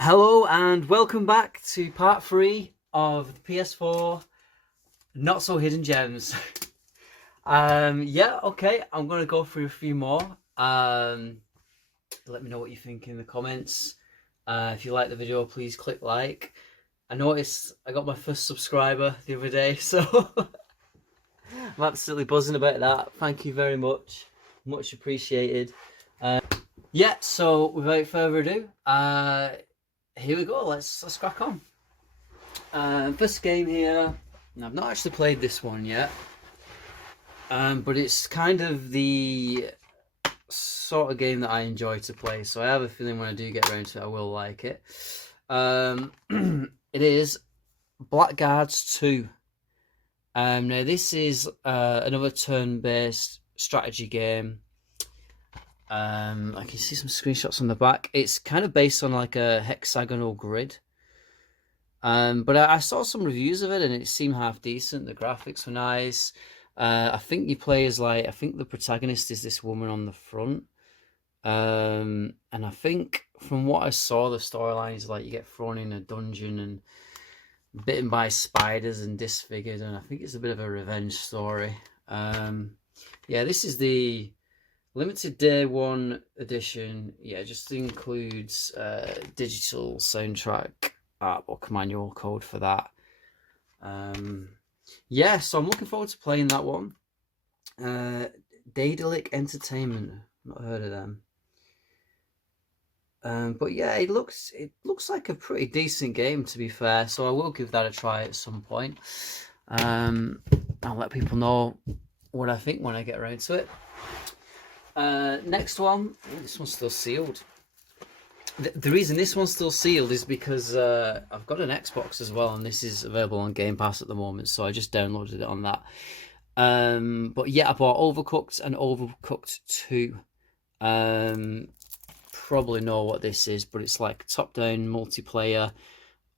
Hello and welcome back to part 3 of the PS4 Not So Hidden Gems. Yeah, okay, I'm going to go through a few more. Let me know what you think in the comments. If you like the video, please click like. I noticed I got my first subscriber the other day, so I'm absolutely buzzing about that. Thank you very much. Much appreciated. Yeah, so without further ado, here we go. Let's crack on. First game here. I've not actually played this one yet, but it's kind of the sort of game that I enjoy to play. So I have a feeling when I do get around to it, I will like it. It is Blackguards 2. Now this is another turn-based strategy game. I can see some screenshots on the back. It's kind of based on like a hexagonal grid. But I saw some reviews of it and it seemed half decent. The graphics were nice. I think you play as I think the protagonist is this woman on the front. And I think from what I saw, the storyline is like you get thrown in a dungeon and bitten by spiders and disfigured. And I think it's a bit of a revenge story. Yeah, this is the limited day one edition. Yeah, just includes digital soundtrack, art book, manual code for that. Yeah, so I'm looking forward to playing that one. Daedalic Entertainment, not heard of them. But yeah, it looks like a pretty decent game, to be fair. So I will give that a try at some point. I'll let people know what I think when I get around to it. Next one. Oh, this one's still sealed. The reason this one's still sealed is because I've got an Xbox as well, and this is available on Game Pass at the moment, so I just downloaded it on that. But yeah, I bought Overcooked and Overcooked 2. Probably know what this is, but it's like top-down multiplayer.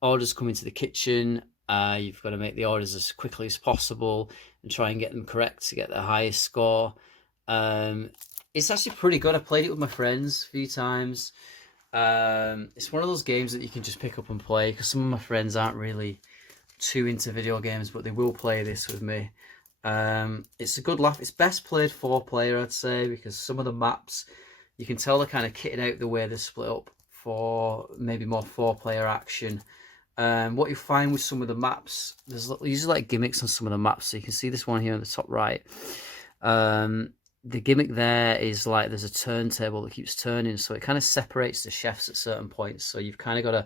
Orders come into the kitchen. You've got to make the orders as quickly as possible and try and get them correct to get the highest score. It's actually pretty good. I played it with my friends a few times. It's one of those games that you can just pick up and play because some of my friends aren't really too into video games, but they will play this with me. It's a good laugh. It's best played 4-player, I'd say, because some of the maps you can tell they're kind of kitted out the way they're split up for maybe more 4-player action. What you find with some of the maps, there's usually like gimmicks on some of the maps. So you can see this one here on the top right. The gimmick there is like there's a turntable that keeps turning, so it kind of separates the chefs at certain points. So you've kind of got to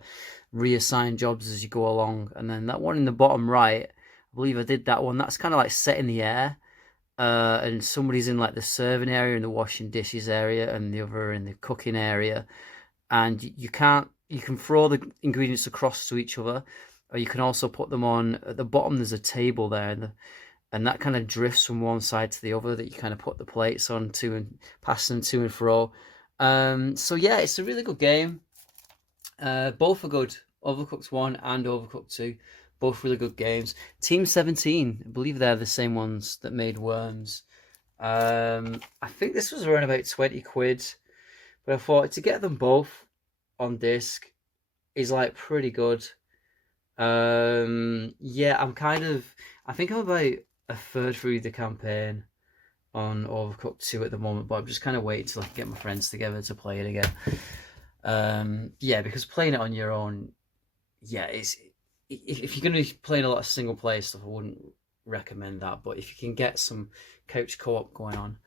reassign jobs as you go along. And then that one in the bottom right, I believe I did that one. That's kind of like set in the air, and somebody's in like the serving area and the washing dishes area, and the other in the cooking area. And you can throw the ingredients across to each other, or you can also put them on at the bottom. There's a table there, and that kind of drifts from one side to the other that you kind of put the plates onto and pass them to and fro. So yeah, it's a really good game. Both are good. Overcooked 1 and Overcooked 2. Both really good games. Team 17, I believe they're the same ones that made Worms. I think this was around about 20 quid. But I thought to get them both on disc is like pretty good. Yeah, I think I'm about a third through the campaign on Overcooked 2 at the moment, but I'm just kind of waiting till I can get my friends together to play it again. Yeah, because playing it on your own, yeah, if you're going to be playing a lot of single player stuff, I wouldn't recommend that. But if you can get some couch co-op going on,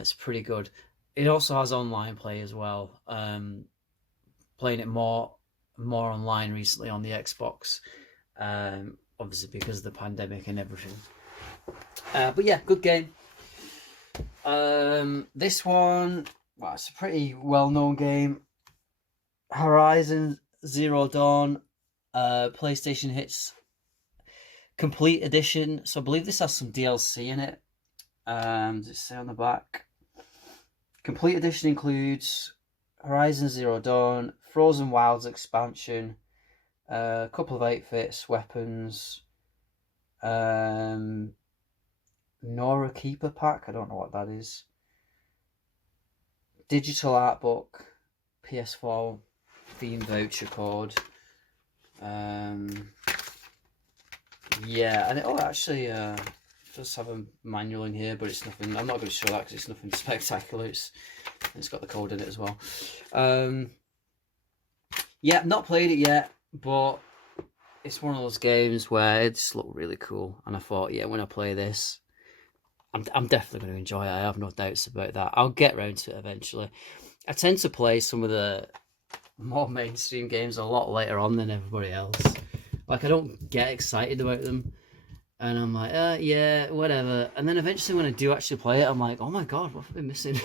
it's pretty good. It also has online play as well. Playing it more online recently on the Xbox, obviously because of the pandemic and everything. But yeah, good game. This one, well, it's a pretty well-known game. Horizon Zero Dawn, PlayStation Hits Complete Edition. So I believe this has some DLC in it. Does it say on the back? Complete Edition includes Horizon Zero Dawn, Frozen Wilds expansion, a couple of outfits, weapons, Nora Keeper pack, I don't know what that is. Digital art book, PS4 Steam voucher code. Yeah, and actually, it does have a manual in here, but it's nothing. I'm not going to show that because it's nothing spectacular. It's got the code in it as well. Yeah, not played it yet, but it's one of those games where it just looked really cool, and I thought, yeah, when I play this, I'm definitely going to enjoy it. I have no doubts about that. I'll get around to it eventually. I tend to play some of the more mainstream games a lot later on than everybody else. Like, I don't get excited about them, and I'm like, yeah, whatever. And then eventually when I do actually play it, I'm like, oh my god, what have I been missing?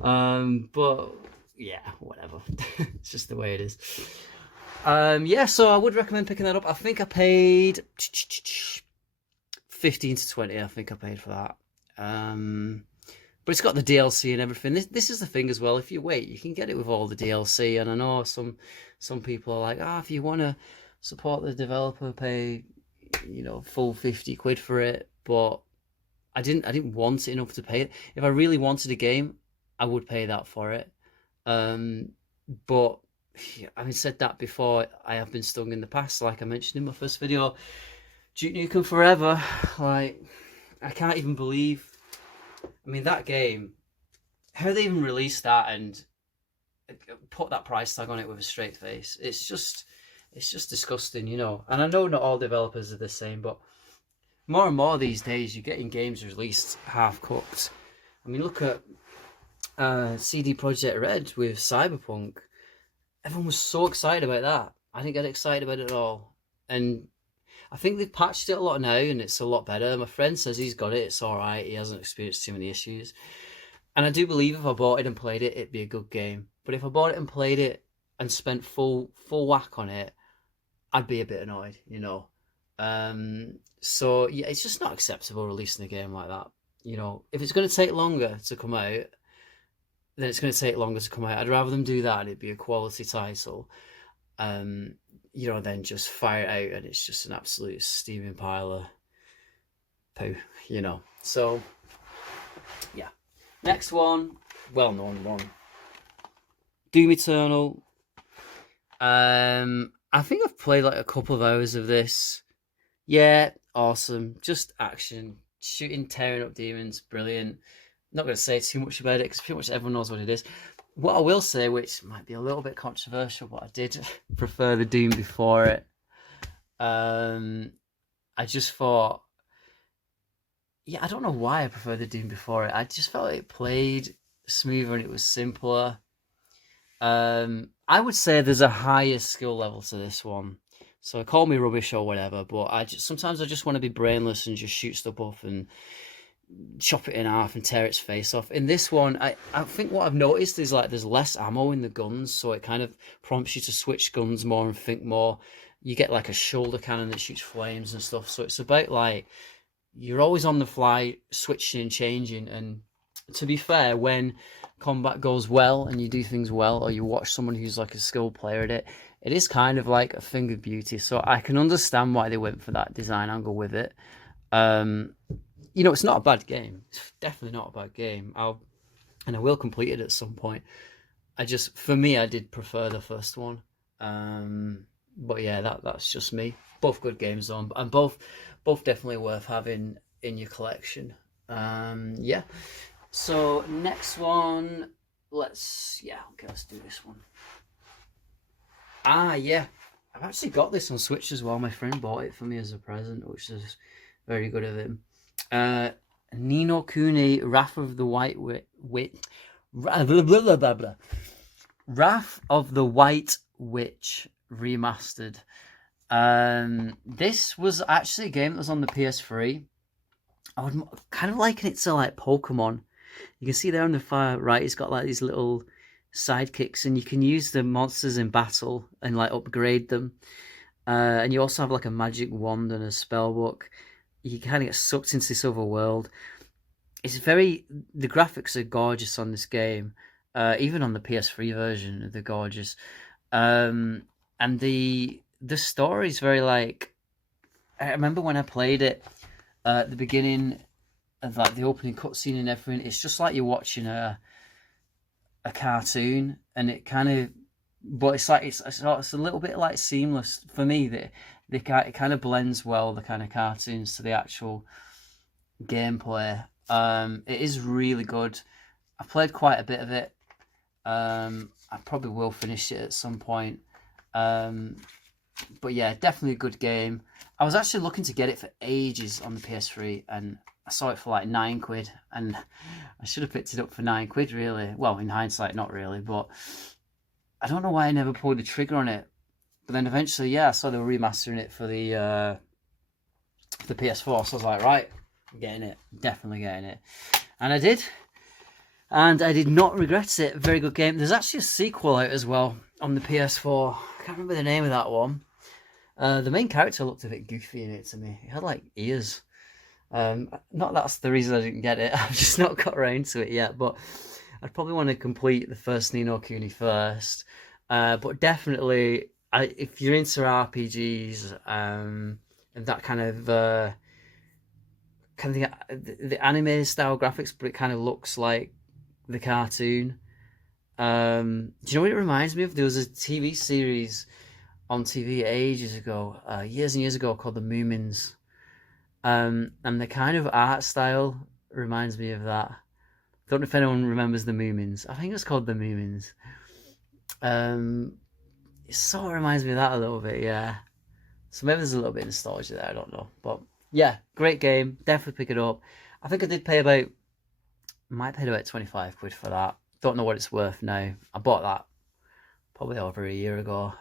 But yeah, whatever. It's just the way it is. Yeah, so I would recommend picking that up. I think I paid 15 to 20, I think I paid for that. But it's got the DLC and everything. This is the thing as well. If you wait, you can get it with all the DLC. And I know some people are like, if you want to support the developer, pay, full 50 quid for it. But I didn't want it enough to pay it. If I really wanted a game, I would pay that for it. But having said that before, I have been stung in the past, like I mentioned in my first video. Duke Nukem Forever, like, I can't even believe. I mean, that game, how they even released that and put that price tag on it with a straight face. It's just disgusting, And I know not all developers are the same, but more and more these days, you're getting games released half cooked. I mean, look at CD Projekt Red with Cyberpunk. Everyone was so excited about that. I didn't get excited about it at all. And I think they've patched it a lot now and it's a lot better. My friend says he's got it. It's all right. He hasn't experienced too many issues. And I do believe if I bought it and played it, it'd be a good game. But if I bought it and played it and spent full whack on it, I'd be a bit annoyed, So, yeah, it's just not acceptable releasing a game like that. If it's going to take longer to come out, then it's going to take longer to come out. I'd rather them do that and it'd be a quality title. Then just fire it out and it's just an absolute steaming pile of poo, So, yeah. Next one, well-known one. Doom Eternal. I think I've played like a couple of hours of this. Yeah, awesome. Just action, shooting, tearing up demons, brilliant. Not going to say too much about it because pretty much everyone knows what it is. What I will say, which might be a little bit controversial, but I did prefer the Doom before it. I just thought, I don't know why I prefer the Doom before it. I just felt it played smoother and it was simpler. I would say there's a higher skill level to this one. So call me rubbish or whatever, but sometimes I just want to be brainless and just shoot stuff off and chop it in half and tear its face off. In this one, I think what I've noticed is like there's less ammo in the guns, so it kind of prompts you to switch guns more and think more. You get like a shoulder cannon that shoots flames and stuff, so it's about like you're always on the fly, switching and changing. And to be fair, when combat goes well and you do things well, or you watch someone who's like a skilled player at it, it is kind of like a thing of beauty. So I can understand why they went for that design angle with it. It's not a bad game. It's definitely not a bad game. I will complete it at some point. For me, I did prefer the first one. But yeah, that's just me. Both good games on, and both definitely worth having in your collection. Yeah. So next one, let's do this one. Yeah, I've actually got this on Switch as well. My friend bought it for me as a present, which is very good of him. Ni no Kuni, Wrath of the White Wrath of the White Witch remastered. This was actually a game that was on the PS3. I would kind of liken it to like Pokemon. You can see there on the far right, it's got like these little sidekicks, and you can use the monsters in battle and like upgrade them. And you also have like a magic wand and a spell book. You kind of get sucked into this other world. The graphics are gorgeous on this game. Even on the PS3 version, they're gorgeous. And the story is very like, I remember when I played it at the beginning of like the opening cutscene and everything, it's just like you're watching a cartoon, and it kind of but it's like it's a little bit like seamless for me. That it kind of blends well, the kind of cartoons to the actual gameplay. It is really good. I played quite a bit of it. I probably will finish it at some point. Um, but yeah, definitely a good game. I was actually looking to get it for ages on the PS3, and I saw it for like £9, and I should have picked it up for £9, really. Well, in hindsight, not really, but I don't know why I never pulled the trigger on it. But then eventually, yeah, I saw they were remastering it for the PS4, so I was like, right, I'm getting it, definitely getting it, and I did. And I did not regret it. Very good game. There's actually a sequel out as well on the PS4. I can't remember the name of that one. The main character looked a bit goofy in it to me. He had like ears. Not that's the reason I didn't get it. I've just not got around to it yet. But I'd probably want to complete the first Ni no Kuni first. But definitely, if you're into RPGs and that kind of the anime style graphics, but it kind of looks like the cartoon. Do you know what it reminds me of? There was a TV series on TV ages ago, years and years ago, called The Moomins. And the kind of art style reminds me of that. Don't know if anyone remembers The Moomins. I think it's called The Moomins. It sort of reminds me of that a little bit, yeah. So maybe there's a little bit of nostalgia there, I don't know. But yeah, great game. Definitely pick it up. I think I did pay about might pay about £25 for that. Don't know what it's worth now. I bought that probably over a year ago.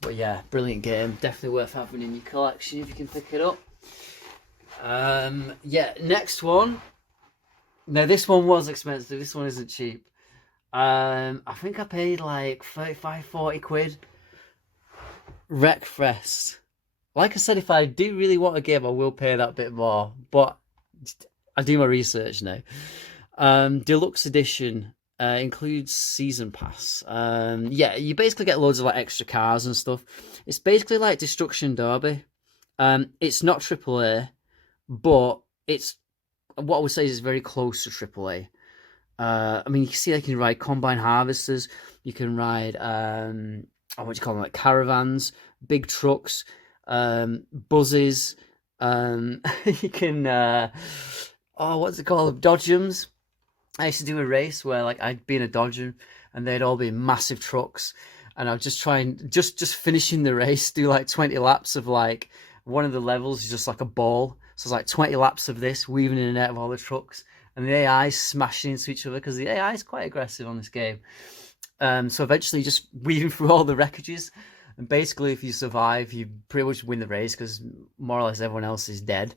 But yeah, brilliant game. Definitely worth having in your collection if you can pick it up. Yeah, next one. Now this one was expensive. This one isn't cheap. I think I paid like 35-40 quid. Wreckfest. Like I said, if I do really want a game, I will pay that bit more. But I do my research now. Deluxe edition includes season pass. Yeah, you basically get loads of like extra cars and stuff. It's basically like Destruction Derby. It's not AAA, but it's what I would say is very close to AAA. I mean, you can see they can ride combine harvesters. You can ride what do you call them, like caravans, big trucks, buses. You can what's it called? Dodgems. I used to do a race where like I'd be in a Dodgem and they'd all be massive trucks, and I'd just try and just finishing the race, do like 20 laps of like one of the levels is just like a ball. So it's like 20 laps of this, weaving in and out of all the trucks, and the AI smashing into each other because the AI is quite aggressive on this game. So eventually just weaving through all the wreckages, and basically if you survive, you pretty much win the race because more or less everyone else is dead.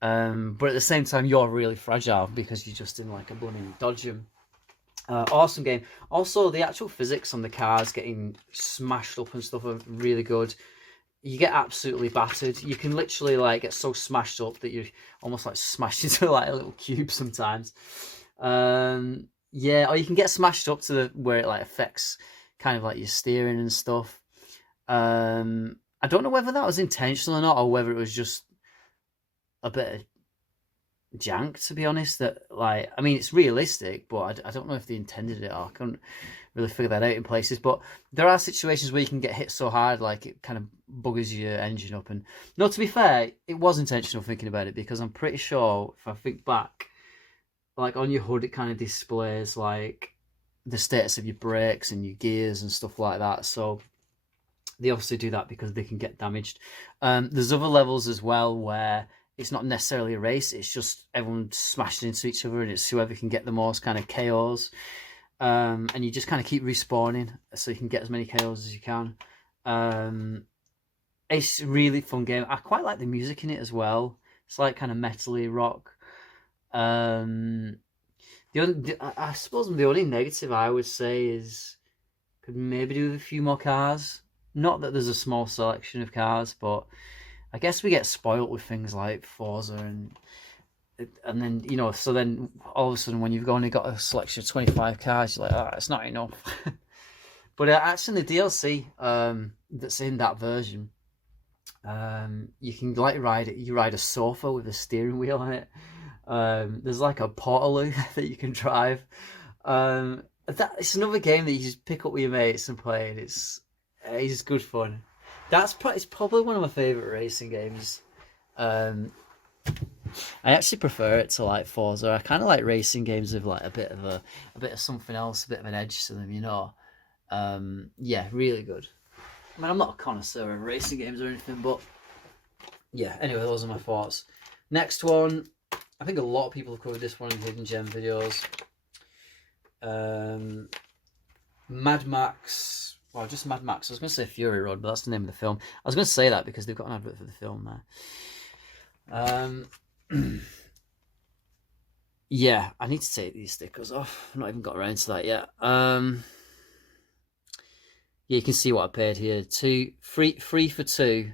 But at the same time, you're really fragile because you're just in like a blooming Dodgem. Awesome game. Also, the actual physics on the cars getting smashed up and stuff are really good. You get absolutely battered. You can literally like get so smashed up that you're almost like smashed into like a little cube sometimes. Yeah, or you can get smashed up to where it like affects kind of like your steering and stuff. I don't know whether that was intentional or not, or whether it was just a bit of jank, to be honest. That like, I mean, it's realistic, but I don't know if they intended it, or I couldn't really figure that out in places. But there are situations where you can get hit so hard, like it kind of buggers your engine up. And no, to be fair, it was intentional thinking about it, because I'm pretty sure if I think back, like on your hood, it kind of displays like the status of your brakes and your gears and stuff like that. So they obviously do that because they can get damaged. There's other levels as well where it's not necessarily a race, it's just everyone smashing into each other, and it's whoever can get the most kind of KOs. And you just kind of keep respawning so you can get as many KOs as you can. It's a really fun game. I quite like the music in it as well. It's like kind of metally rock. I suppose the only negative I would say is could maybe do with a few more cars. Not that there's a small selection of cars, but I guess we get spoilt with things like Forza and then, you know, so then all of a sudden when you've only got a selection of 25 cars, you're like, oh, it's not enough. But actually the DLC that's in that version, you can like ride it. You ride a sofa with a steering wheel on it. There's like a portaloo that you can drive. it's another game that you just pick up with your mates and play, and it's good fun. It's probably one of my favorite racing games. Um, I actually prefer it to like Forza. I kind of like racing games with like a bit of something else, a bit of an edge to them, you know. Yeah, really good. I mean, I'm not a connoisseur of racing games or anything, but yeah. Anyway, those are my thoughts. Next one, I think a lot of people have covered this one in Hidden Gem videos. Mad Max. Well, just Mad Max. I was going to say Fury Road, but that's the name of the film. I was going to say that because they've got an advert for the film there. Yeah, I need to take these stickers off. I've not even got around to that yet. Yeah, you can see what I paid here. Free for two.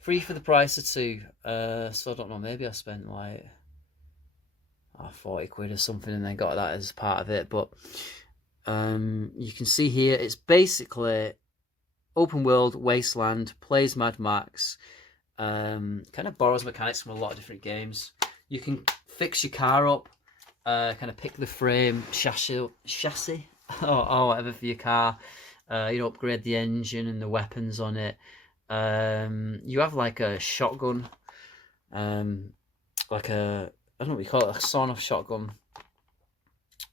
Free for the price of two. So I don't know, maybe I spent like 40 quid or something and then got that as part of it. But you can see here, it's basically open world, wasteland, plays Mad Max, kind of borrows mechanics from a lot of different games. You can fix your car up, kind of pick the frame, chassis or whatever for your car. Upgrade the engine and the weapons on it. You have like a shotgun, like a, I don't know what you call it, like a sawn-off shotgun.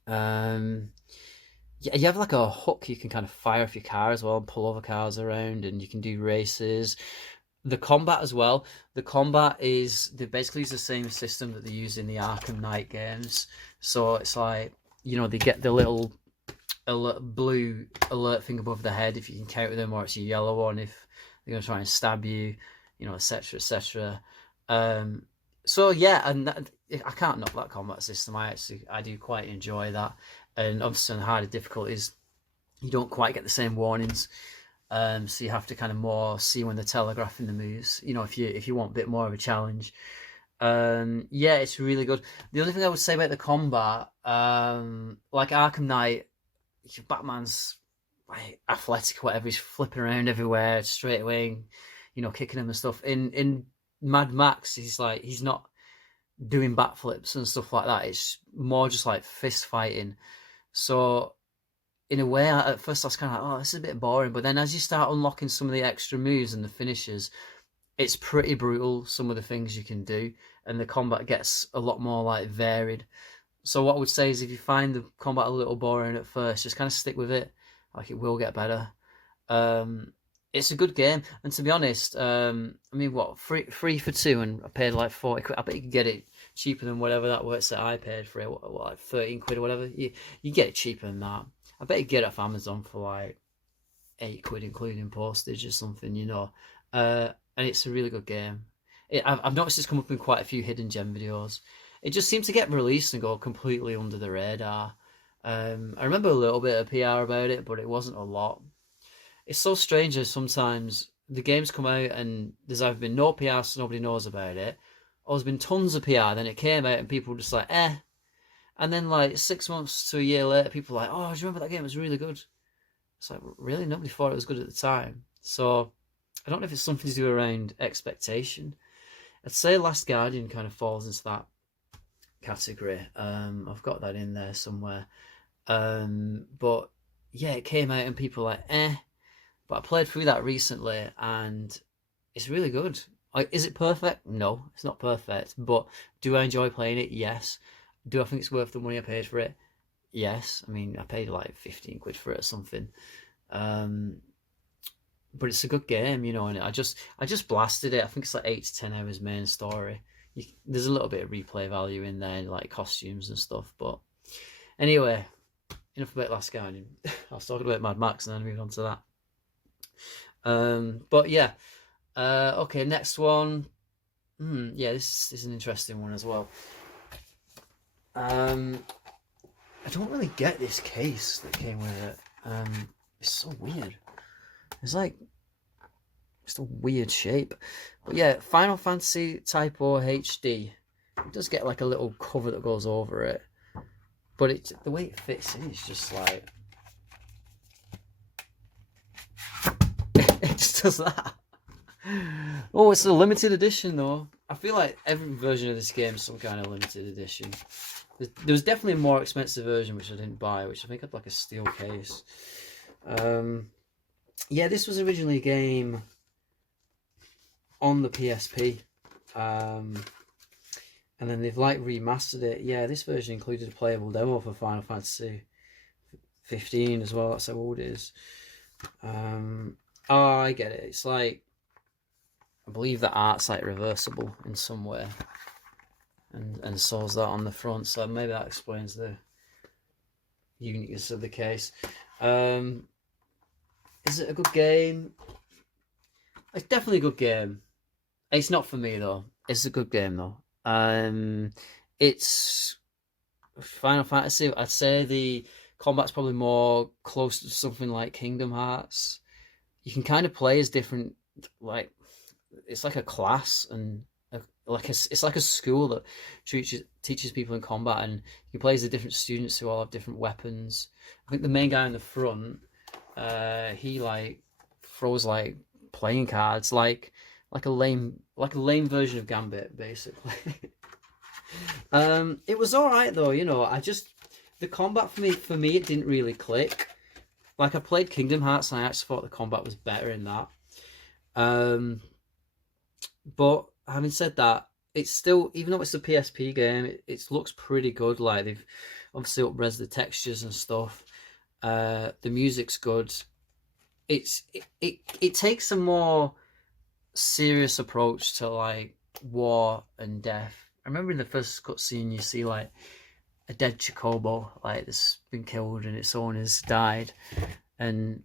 Yeah, you have like a hook you can kind of fire off your car as well and pull other cars around, and you can do races. The combat as well. The combat they basically use the same system that they use in the Arkham Knight games. So it's like, they get the little blue alert thing above the head if you can counter them, or it's a yellow one if they're going to try and stab you, etc, etc. So yeah, and I can't knock that combat system. I do quite enjoy that, and obviously on harder difficulties you don't quite get the same warnings, so you have to kind of more see when they're telegraphing the moves, if you want a bit more of a challenge. Yeah, it's really good. The only thing I would say about the combat, like Arkham Knight, Batman's like athletic, whatever, he's flipping around everywhere straight away, kicking him and stuff. In Mad Max, he's not doing backflips and stuff like that. It's more just like fist fighting. So in a way, at first I was kind of like, oh, this is a bit boring. But then as you start unlocking some of the extra moves and the finishes, it's pretty brutal, some of the things you can do, and the combat gets a lot more like varied. So what I would say is, if you find the combat a little boring at first, just kind of stick with it. Like, it will get better. It's a good game, and to be honest, I mean, what, free for two, and I paid like 40 quid. I bet you can get it cheaper than whatever that works that I paid for it. What, like 13 quid or whatever. You get it cheaper than that. I bet you get it off Amazon for like 8 quid, including postage or something, and it's a really good game. I've noticed it's come up in quite a few Hidden Gem videos. It just seems to get released and go completely under the radar. I remember a little bit of PR about it, but it wasn't a lot. It's so strange as sometimes the games come out and there's either been no PR so nobody knows about it, or there's been tons of PR, then it came out and people were just like, eh. And then like 6 months to a year later, people are like, oh, do you remember that game? It was really good. It's like, really? Nobody thought it was good at the time. So I don't know if it's something to do around expectation. I'd say Last Guardian kind of falls into that category. I've got that in there somewhere. But yeah, it came out and people were like, eh. But I played through that recently and it's really good. Like, is it perfect? No, it's not perfect. But do I enjoy playing it? Yes. Do I think it's worth the money I paid for it? Yes. I mean, I paid like 15 quid for it or something. But it's a good game, and I just blasted it. I think it's like 8 to 10 hours main story. There's a little bit of replay value in there, like costumes and stuff. But anyway, enough about Last Guardian. I was talking about Mad Max and then moving on to that. But yeah, okay, next one. Yeah, this is an interesting one as well. I don't really get this case that came with it. It's so weird. It's like just a weird shape. But yeah, Final Fantasy Type O HD. It does get like a little cover that goes over it. But the way it fits in is just like... it just does that. Oh, it's a limited edition though. I feel like every version of this game is some kind of limited edition. There was definitely a more expensive version which I didn't buy, which I think had like a steel case. Yeah, this was originally a game on the PSP, and then they've like remastered it. Yeah, this version included a playable demo for Final Fantasy 15 as well. That's how old it is. Oh, I get it. It's like, I believe the art's like reversible in some way, and so's that on the front. So maybe that explains the uniqueness of the case. Is it a good game? It's definitely a good game. It's not for me though. It's a good game though. It's Final Fantasy. I'd say the combat's probably more close to something like Kingdom Hearts. You can kind of play as different, like it's like a class and it's like a school that teaches people in combat, and you play as the different students who all have different weapons. I think the main guy in the front, he like throws like playing cards, like a lame version of Gambit, basically. It was all right though, you know. The combat for me it didn't really click. Like I played Kingdom Hearts and I actually thought the combat was better in that. But having said that, it's still, even though it's a PSP game, it looks pretty good. Like they've obviously up-res the textures and stuff. The music's good. It takes a more serious approach to like war and death. I remember in the first cutscene you see like a dead Chocobo, like that's been killed and its owners died, and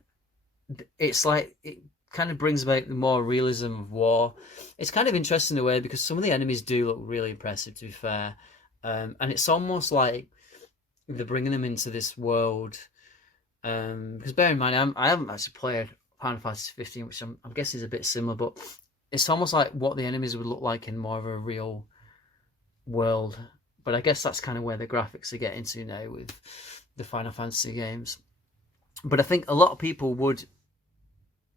it's like it kind of brings about the more realism of war. It's kind of interesting in a way because some of the enemies do look really impressive, to be fair, and it's almost like they're bringing them into this world. Because bear in mind, I haven't actually played Final Fantasy 15, which I'm guessing is a bit similar, but it's almost like what the enemies would look like in more of a real world. But I guess that's kind of where the graphics are getting to now with the Final Fantasy games. But I think a lot of people would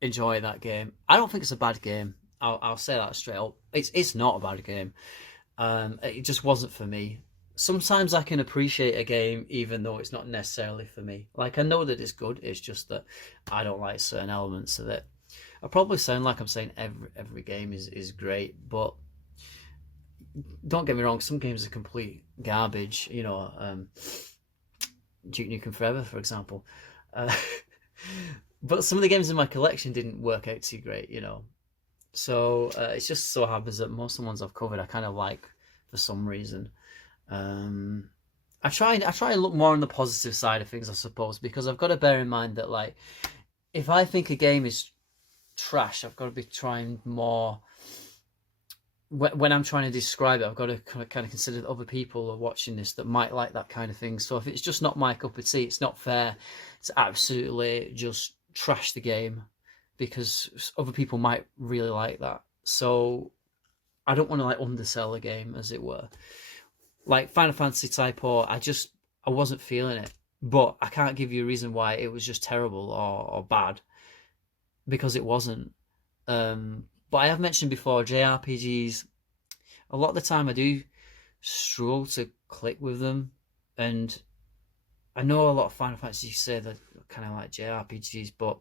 enjoy that game. I don't think it's a bad game. I'll say that straight up. It's not a bad game. It just wasn't for me. Sometimes I can appreciate a game even though it's not necessarily for me. Like I know that it's good. It's just that I don't like certain elements of it. I probably sound like I'm saying every game is great, but don't get me wrong. Some games are complete garbage. You know, Duke Nukem Forever, for example. Uh, but some of the games in my collection didn't work out too great. You know, so it just so happens that most of the ones I've covered I kind of like for some reason. I try and look more on the positive side of things, I suppose, because I've got to bear in mind that like if I think a game is trash, I've got to be trying more. When I'm trying to describe it, I've got to kind of consider that other people are watching this that might like that kind of thing. So if it's just not my cup of tea, it's not fair to absolutely just trash the game because other people might really like that. So I don't want to like undersell a game, as it were. Like Final Fantasy Type O, I wasn't feeling it, but I can't give you a reason why it was just terrible or bad because it wasn't. But I have mentioned before, JRPGs, a lot of the time I do struggle to click with them, and I know a lot of Final Fantasy say they're kind of like JRPGs, but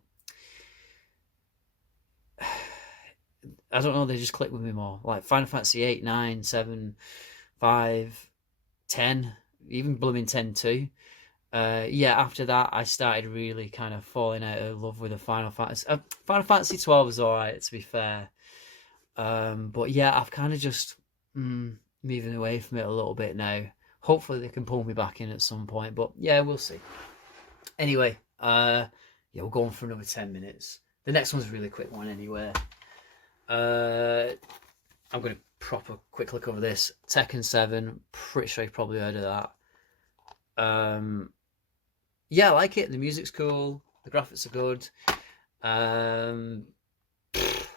I don't know, they just click with me more. Like Final Fantasy 8, 9, 7, 5, 10, even blooming 10 too. Yeah, after that I started really kind of falling out of love with the Final Fantasy. Final Fantasy 12 was alright, to be fair. But yeah, I've kind of just moving away from it a little bit now. Hopefully they can pull me back in at some point, but yeah, we'll see. Anyway, yeah, we'll go on for another 10 minutes. The next one's a really quick one anyway. I'm going to proper quickly cover this. Tekken 7, pretty sure you've probably heard of that. Yeah, I like it. The music's cool. The graphics are good.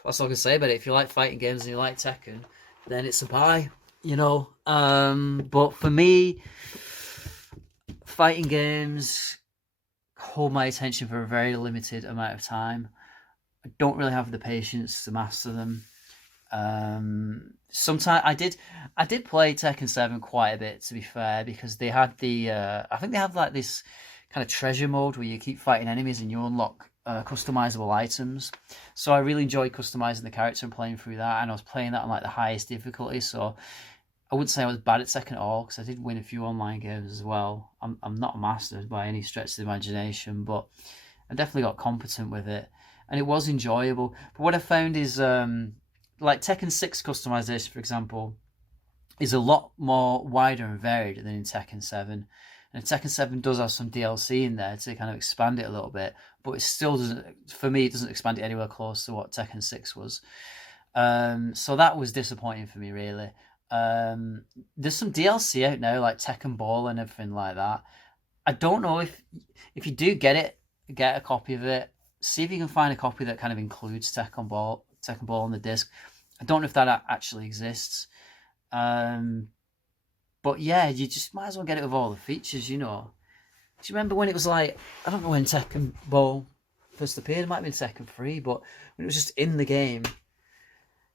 That's all I can say about it. If you like fighting games and you like Tekken, then it's a buy, you know. But for me, fighting games hold my attention for a very limited amount of time. I don't really have the patience to master them. Sometimes I did play Tekken 7 quite a bit, to be fair, because they had I think they have like this kind of treasure mode where you keep fighting enemies and you unlock customizable items. So I really enjoyed customizing the character and playing through that, and I was playing that on like the highest difficulty. So I wouldn't say I was bad at Tekken at all, because I did win a few online games as well. I'm not a master by any stretch of the imagination, but I definitely got competent with it, and it was enjoyable. But what I found is, like Tekken 6 customization, for example, is a lot more wider and varied than in Tekken 7. And Tekken 7 does have some DLC in there to kind of expand it a little bit, but it still doesn't, for me, it doesn't expand it anywhere close to what Tekken 6 was. So that was disappointing for me, really. There's some DLC out now, like Tekken Ball and everything like that. I don't know if you do get a copy of it. See if you can find a copy that kind of includes Tekken Ball on the disc. I don't know if that actually exists. Um, but yeah, you just might as well get it with all the features, you know. Do you remember when it was like, I don't know when Tekken Ball first appeared, it might have been Tekken 3, but when it was just in the game,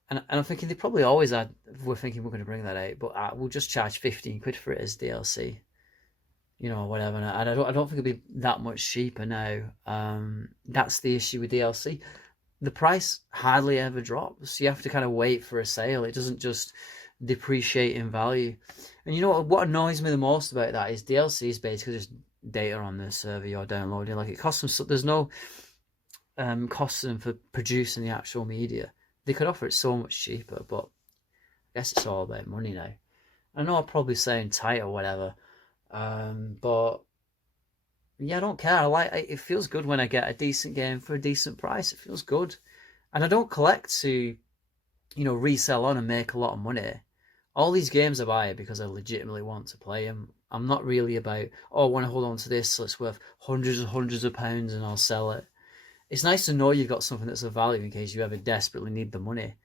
and I'm thinking they probably always were thinking we're going to bring that out, but we'll just charge 15 quid for it as DLC, you know, whatever. And I don't think it'd be that much cheaper now. That's the issue with DLC. The price hardly ever drops. You have to kind of wait for a sale. It doesn't just depreciate in value. And you know what annoys me the most about that is DLC is basically just data on the server you're downloading. Like it costs them, so there's no cost them for producing the actual media. They could offer it so much cheaper, but I guess it's all about money now. I know I'm probably saying tight or whatever, but yeah, I don't care. It feels good when I get a decent game for a decent price. It feels good, and I don't collect to, resell on and make a lot of money. All these games I buy because I legitimately want to play them. I'm not really about, oh, I want to hold on to this, so it's worth hundreds and hundreds of pounds, and I'll sell it. It's nice to know you've got something that's of value in case you ever desperately need the money.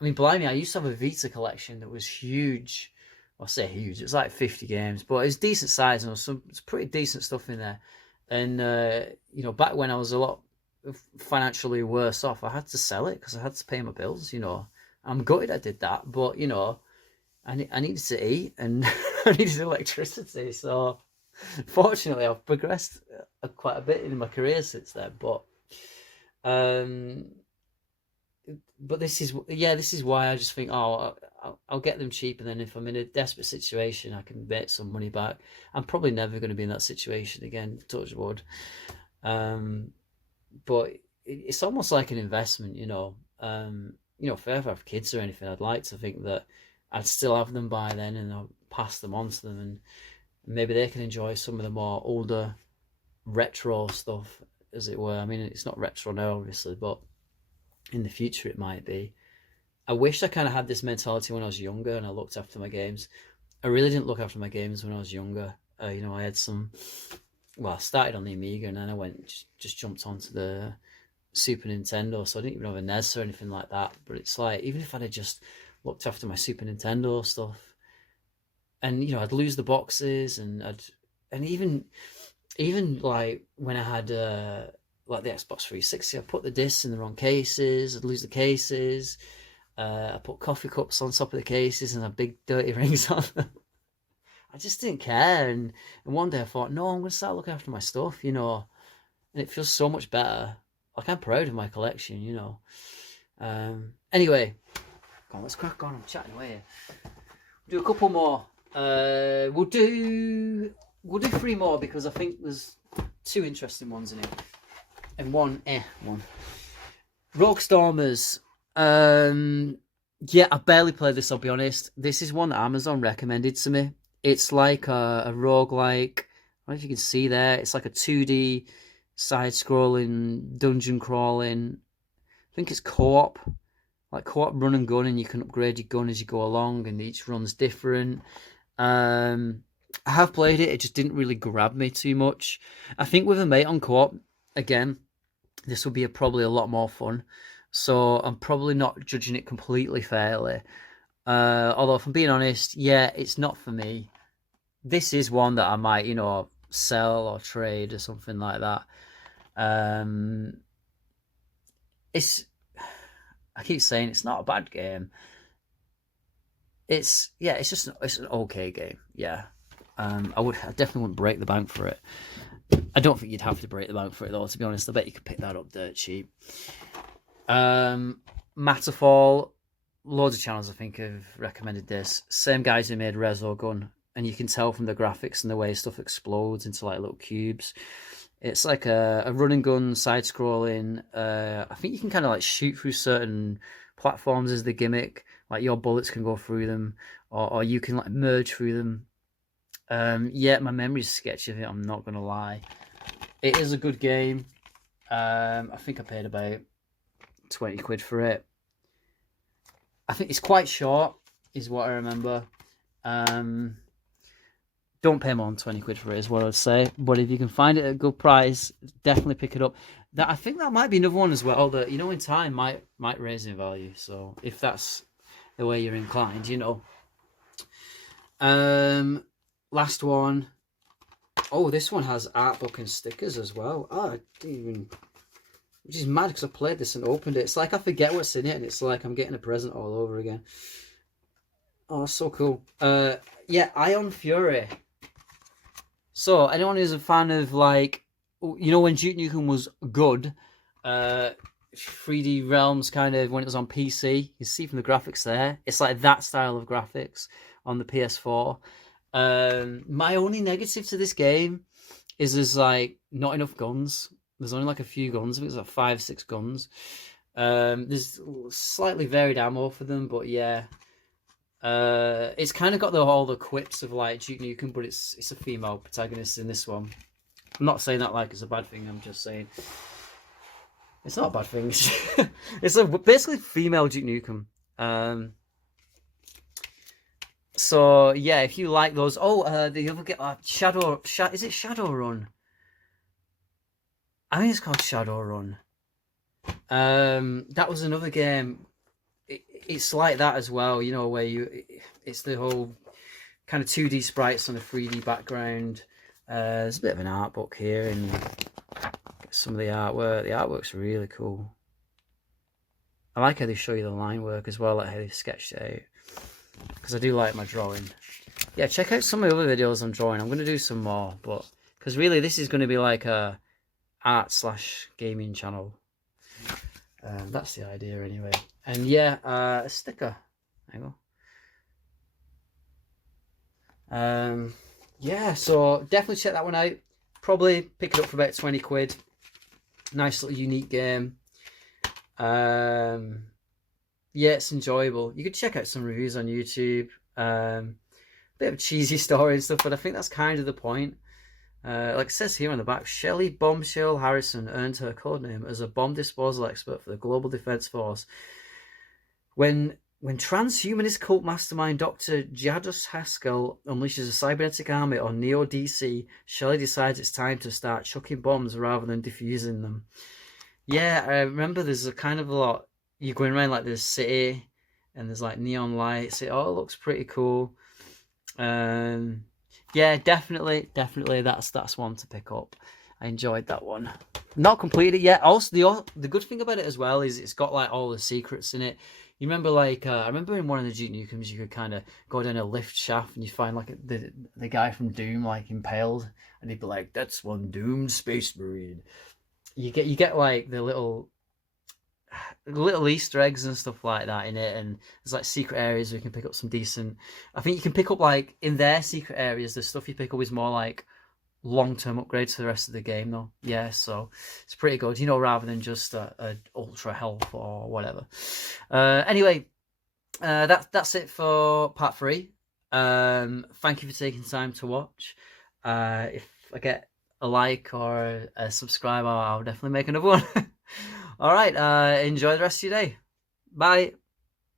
I mean, blimey, I used to have a Vita collection that was huge. Well, I say huge, it was like 50 games, but it was decent size and there was it's pretty decent stuff in there. And, back when I was a lot financially worse off, I had to sell it because I had to pay my bills. I'm gutted I did that, but, I needed to eat and I needed electricity. So, fortunately, I've progressed quite a bit in my career since then, um, but this is why I just think, oh, I'll get them cheap, and then if I'm in a desperate situation, I can make some money back. I'm probably never going to be in that situation again, touch wood. But it's almost like an investment, if I ever have kids or anything, I'd like to think that I'd still have them by then, and I'll pass them on to them, and maybe they can enjoy some of the more older retro stuff, as it were. I mean, it's not retro now, obviously, but in the future it might be. I wish I kind of had this mentality when I was younger and I looked after my games. I really didn't look after my games when I was younger. I had I started on the Amiga, and then I just jumped onto the Super Nintendo, so I didn't even have a NES or anything like that. But it's like, even if I'd have just looked after my Super Nintendo stuff, and I'd lose the boxes, and even like when I had like the Xbox 360, I put the discs in the wrong cases, I'd lose the cases. I put coffee cups on top of the cases and had big dirty rings on them. I just didn't care, and one day I thought, no, I'm going to start looking after my stuff, and it feels so much better. Like, I'm proud of my collection. Anyway, come on, let's crack on. I'm chatting away here. We'll do a couple more. We'll do 3 more because I think there's 2 interesting ones in it, and one. Rockstormers. Yeah, I barely played this, I'll be honest. This is one that Amazon recommended to me. It's like a roguelike. I don't know if you can see there. It's like a 2D side-scrolling dungeon crawling. I think it's co-op, like co-op run and gun, and you can upgrade your gun as you go along, and each run's different. I have played it. It just didn't really grab me too much. I think with a mate on co-op, again, this will be probably a lot more fun. So I'm probably not judging it completely fairly. Although, if I'm being honest, yeah, it's not for me. This is one that I might, sell or trade or something like that. It's I keep saying it's not a bad game. It's it's an okay game. Yeah. I definitely wouldn't break the bank for it. I don't think you'd have to break the bank for it though, to be honest. I bet you could pick that up dirt cheap. Matafall, loads of channels I think have recommended this. Same guys who made Resogun, and you can tell from the graphics and the way stuff explodes into like little cubes. It's like a run and gun side scrolling. I think you can kind of like shoot through certain platforms as the gimmick. Like your bullets can go through them, or you can like merge through them. Yeah, my memory's sketchy of it. I'm not gonna lie. It is a good game. I think I paid about 20 quid for it. I think it's quite short, is what I remember. Don't pay more than 20 quid for it, is what I'd say. But if you can find it at a good price, definitely pick it up. That I think that might be another one as well that, you know, in time might raise in value. So if that's the way you're inclined, you know. Last one. Oh, this one has art book and stickers as well. Oh, I didn't even... Which is mad because I played this and opened it. It's like I forget what's in it and it's like I'm getting a present all over again. Oh, that's so cool. Yeah, Ion Fury. So, anyone who's a fan of, like, you know, when Duke Nukem was good, 3D Realms kind of, when it was on PC, you see from the graphics there, it's like that style of graphics on the PS4. My only negative to this game is there's, like, not enough guns. There's only, like, a few guns. I think there's, like, 5-6 guns. There's slightly varied ammo for them, but yeah. It's kind of got all the quips of like Duke Nukem, but it's a female protagonist in this one. I'm not saying that like it's a bad thing. I'm just saying it's not a bad thing. It's basically female Duke Nukem. So yeah, if you like those, the other game, is it Shadowrun? I think it's called Shadowrun. That was another game. It's like that as well, you know, where it's the whole kind of 2D sprites on a 3D background. There's a bit of an art book here and some of the artwork. The artwork's really cool. I like how they show you the line work as well, like how they've sketched it out. Because I do like my drawing. Yeah, check out some of the other videos I'm drawing. I'm going to do some more, but because really this is going to be like a art/gaming channel. That's the idea anyway. And yeah, a sticker. There you go. Yeah, so definitely check that one out. Probably pick it up for about 20 quid. Nice little unique game. Yeah, it's enjoyable. You could check out some reviews on YouTube. Bit of a cheesy story and stuff, but I think that's kind of the point. Like it says here on the back, Shelley Bombshell Harrison earned her codename as a bomb disposal expert for the Global Defense Force. When transhumanist cult mastermind Dr. Jadus Haskell unleashes a cybernetic army on Neo DC, Shelley decides it's time to start chucking bombs rather than defusing them. Yeah, I remember there's a kind of a lot. You're going around like this city, and there's like neon lights. It all looks pretty cool. Yeah, definitely, that's one to pick up. I enjoyed that one. Not completed yet. Also, the good thing about it as well is it's got like all the secrets in it. You remember, like, I remember in one of the Duke Nukems, you could kind of go down a lift shaft and you find like the guy from Doom like impaled, and he'd be like, "That's one doomed space marine." You get like the little Easter eggs and stuff like that in it, and there's like secret areas where you can pick up some decent. I think you can pick up like in their secret areas, the stuff you pick up is more like long-term upgrades to the rest of the game though. Yeah, so it's pretty good, you know, rather than just a ultra health or whatever. Anyway, that's it for part 3. Thank you for taking time to watch. If I get a like or a subscribe, I'll definitely make another one. All right, enjoy the rest of your day. Bye.